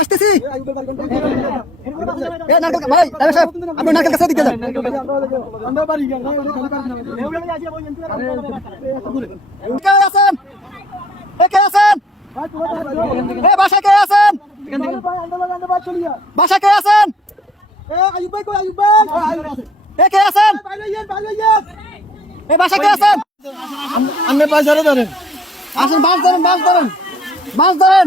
আসতেছি। ভাই সাহেব আপনি নারকেল কাছে দিকে যান। কে আছেন? এ কে আছেন? এ বাসা কে আছেন? বাসা কে আছেন? এ কে আছেন? এ বাসা কে আছেন? আপনি পয়সারে ধরেন। আসেন মাছ ধরেন মাছ ধরেন। মাছ ধরেন।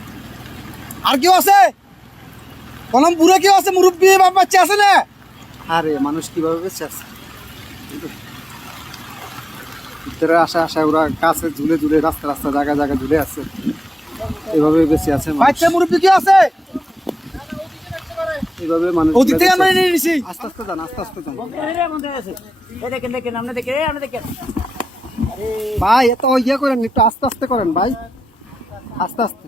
আর কেউ আছে? কলম পুরো কেউ আছে? মুরব্বী বাপ বাচ্চা আছে না? আরে মানুষ কীভাবে বেঁচে আছে? ভিতরে আসা আসা ওরা কাছে ঝুলে ঝুলে রাস্তা রাস্তা জায়গা জায়গা ঝুলে আছে। এভাবে বেঁচে আছে। বাচ্চা মুরব্বী কেউ আছে? এভাবে মানুষ ওদিক থেকে আমরা নিয়ে নিছি। আস্তে আস্তে যান আস্তে আস্তে যান। দেখেন দেখেন আপনি দেখেন আপনি দেখেন ভাই এত ইয়ে করেন একটু আস্তে আস্তে করেন ভাই। আস্তে আস্তে।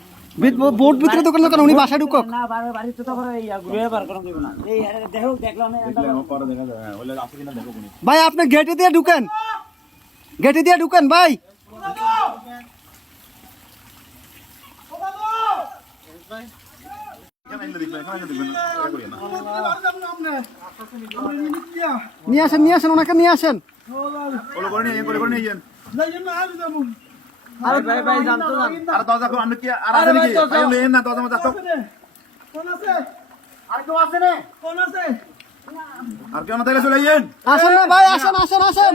বিট- বোট ভিতরে দোকান দোকান উনি বাসায় ঢুকক। না বাড়ি বাড়ি তো ঘুরে বার করা দিব না। এই আরে দেখো দেখলাম ভাই আপনি গেটে দিয়ে ঢুকেন। গেটে দিয়ে ঢুকেন ভাই। নিয়ে আসেন নিয়ে আসেন ওনাকে নিয়ে আসেন। আরে ভাই ভাই জানতো না। আর দরজা খুব আপনি কি আর আছে নাকি? ভাই লেন না দরজা মধ্যে আর কেউ আছে না? আর কেউ না তাইলে চলে যাইয়েন আসেন না ভাই আসেন আসেন আসেন।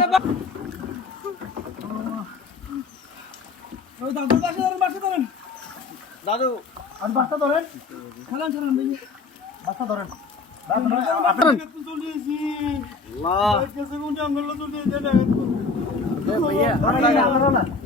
দাদু আর বাচ্চা ধরেন। ওনারা সেট করে আইও না দরজা আগে আইও না আগে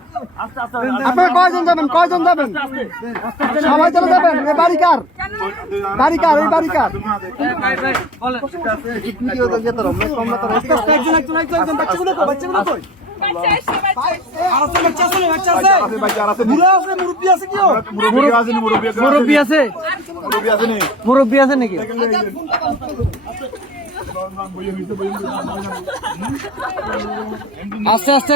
আপনারা কয়জন যাবেন? কয়জন যাবেন? সবাই চলে যাবেন? এ বাড়ি কার? বাড়ি কার? এই বাড়ি কার? মুরব্বী আছে? নাকি? আস্তে আস্তে।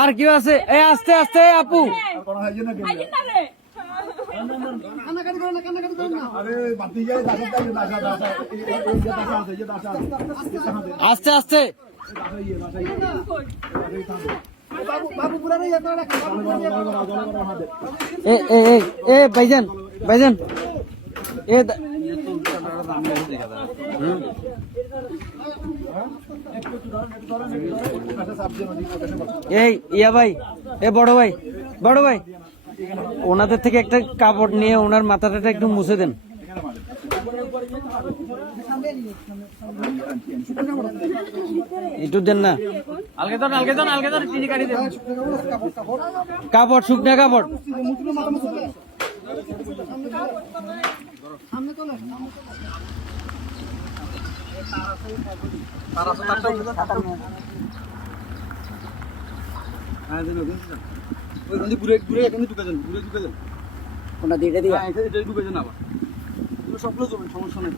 আর কেউ আছে? এই আস্তে আস্তে আপু। আস্তে আস্তে। এ ভাইজান ভাইজান। এই, ইয়া ভাই, এ বড় ভাই বড় ভাই। ওনাদের থেকে একটা কাপড় নিয়ে ওনার মাথাটা একটু মুছে দেন। দেন না। কাপড়, শুকনা কাপড়। ওই কোনটা দিয়ে হ্যাঁ ঢুকে যান আবার সবগুলো জমেন সমস্যা নেই।